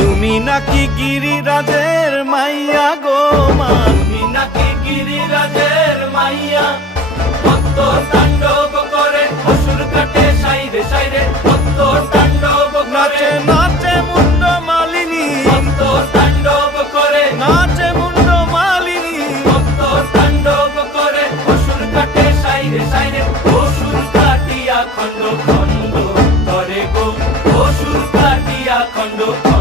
তুমি নাকি গিরিরাজের মাইয়া গো মা, তুমি নাকি গিরিরাজের মাইয়া। ভক্ত তাণ্ডব করে অসুর কাটে সাইরে সাইরে, ভক্ত তাণ্ডব নাচে নাচে মুন্ড মালিনী, ভক্ত তাণ্ডব করে নাচে মুন্ড মালিনী, ভক্ত তাণ্ডব করে অসুর কাটে সাইরে সাইরে, অসুর কাটিয়া খণ্ড খণ্ড করে গো, অসুর কাটিয়া খণ্ড খণ্ড